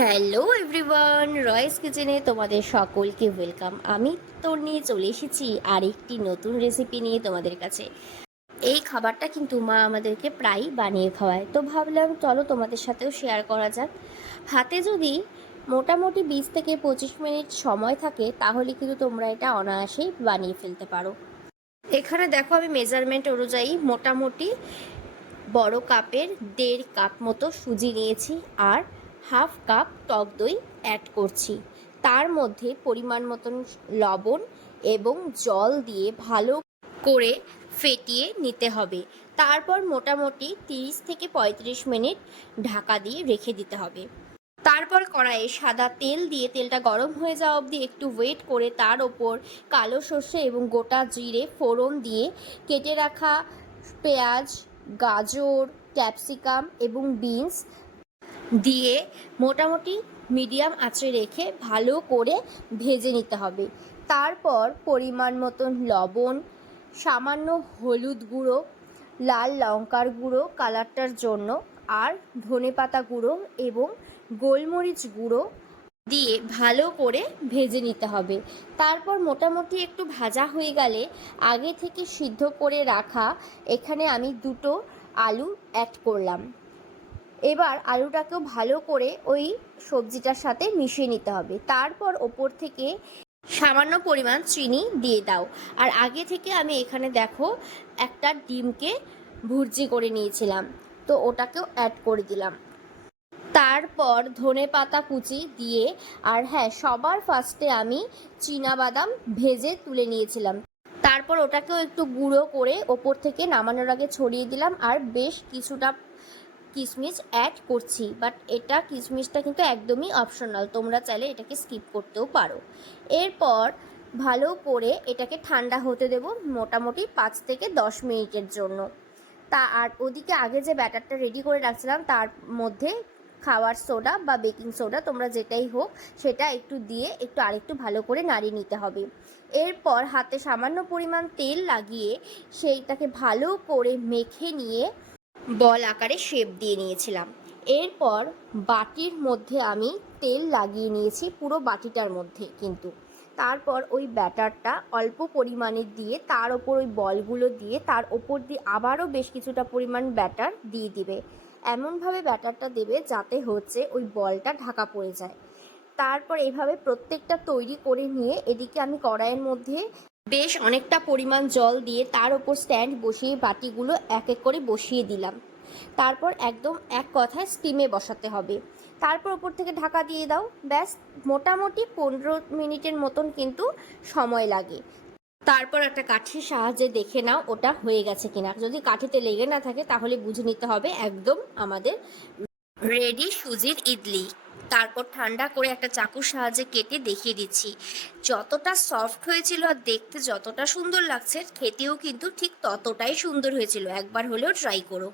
Hello everyone, রয়েস কিচেনে তোমাদের সকলকে ওয়েলকাম। আমি তোর নিয়ে চলে এসেছি আরেকটি নতুন রেসিপি নিয়ে তোমাদের কাছে। এই খাবারটা কিন্তু মা আমাদেরকে প্রায় বানিয়ে খাওয়ায়, তো ভাবলাম চলো তোমাদের সাথেও শেয়ার করা যাক। হাতে যদি মোটামুটি 20 থেকে 25 মিনিট সময় থাকে তাহলে কিন্তু তোমরা এটা অনায়াসেই বানিয়ে ফেলতে পারো। এখানে দেখো আমি মেজারমেন্ট অনুযায়ী মোটামুটি বড় কাপের 1.5 কাপ মতো সুজি নিয়েছি আর হাফ কাপ টক দই অ্যাড করছি। তার মধ্যে পরিমাণ মতন লবণ এবং জল দিয়ে ভালো করে ফেটিয়ে নিতে হবে। তারপর মোটামুটি 30 থেকে 35 মিনিট ঢাকা দিয়ে রেখে দিতে হবে। তারপর কড়াইয়ে সাদা তেল দিয়ে তেলটা গরম হয়ে যাওয়া অবধি একটু ওয়েট করে তার ওপর কালো সর্ষে এবং গোটা জিরে ফোড়ন দিয়ে কেটে রাখা পেঁয়াজ, গাজর, ক্যাপসিকাম এবং বিনস দিয়ে মোটামুটি মিডিয়াম আঁচে রেখে ভালো করে ভেজে নিতে হবে। তারপর পরিমাণ মতন লবণ, সামান্য হলুদ গুঁড়ো, লাল লঙ্কার গুঁড়ো কালারটার জন্য, আর ধনেপাতা গুঁড়ো এবং গোলমরিচ গুঁড়ো দিয়ে ভালো করে ভেজে নিতে হবে। তারপর মোটামুটি একটু ভাজা হয়ে গেলে আগে থেকে সিদ্ধ করে রাখা এখানে আমি 2টো আলু অ্যাড করলাম। এবার আলুটাকেও ভালো করে ওই সবজিটার সাথে মিশিয়ে নিতে হবে। তারপর ওপর থেকে সামান্য পরিমাণ চিনি দিয়ে দাও। আর আগে থেকে আমি এখানে দেখো একটা ডিমকে ভুর্জি করে নিয়েছিলাম, তো ওটাকেও অ্যাড করে দিলাম। তারপর ধনেপাতা কুচি দিয়ে, আর হ্যাঁ, সবার ফার্স্টে আমি বাদাম ভেজে তুলে নিয়েছিলাম। তারপর ওটাকেও একটু গুঁড়ো করে ওপর থেকে নামানোর আগে ছড়িয়ে দিলাম। আর বেশ কিছুটা কিশমিশ অ্যাড করছি, বাট এটা কিশমিশটা কিন্তু একদমই অপশনাল, তোমরা চাইলে এটাকে স্কিপ করতেও পারো। এরপর ভালো করে এটাকে ঠান্ডা হতে দেব মোটামুটি 5 থেকে 10 মিনিটের জন্য। আর ওদিকে আগে যে ব্যাটারটা রেডি করে রাখছিলাম তার মধ্যে খাওয়ার সোডা বা বেকিং সোডা তোমরা যেটাই হোক সেটা একটু দিয়ে একটু আরেকটু ভালো করে নাড়িয়ে নিতে হবে। এরপর হাতে সামান্য পরিমাণ তেল লাগিয়ে সেইটাকে ভালো করে মেখে নিয়ে বল আকারে শেপ দিয়ে নিয়েছিলাম। এরপর বাটির মধ্যে আমি তেল লাগিয়ে নিয়েছি পুরো বাটিটার মধ্যে কিন্তু। তারপর ওই ব্যাটারটা অল্প পরিমাণে দিয়ে তার ওপর ওই বলগুলো দিয়ে তার ওপর দিয়ে আবারও বেশ কিছুটা পরিমাণ ব্যাটার দিয়ে দিবে। এমনভাবে ব্যাটারটা দেবে যাতে হচ্ছে ওই বলটা ঢাকা পড়ে যায়। তারপর এইভাবে প্রত্যেকটা তৈরি করে নিয়ে এদিকে আমি কড়াইয়ের মধ্যে বেশ অনেকটা পরিমাণ জল দিয়ে তার ওপর স্ট্যান্ড বসিয়ে বাটিগুলো এক এক করে বসিয়ে দিলাম। তারপর একদম এক কথায় স্টিমে বসাতে হবে। তারপর ওপর থেকে ঢাকা দিয়ে দাও। ব্যাস, মোটামুটি 15 মিনিটের মতন কিন্তু সময় লাগে। তারপর একটা কাঠির সাহায্যে দেখে নাও ওটা হয়ে গেছে কিনা। যদি কাঠিতে লেগে না থাকে তাহলে বুঝে নিতে হবে একদম আমাদের রেডি সুজির ইডলি। তারপর ঠান্ডা করে একটা চাকুর সাহায্যে কেটে দেখিয়ে দিচ্ছি। যতটা সফট হয়েছিল আর দেখতে যতটা সুন্দর লাগছে, খেতেও কিন্তু ঠিক ততটাই সুন্দর হয়েছিল। একবার হলেও ট্রাই করো।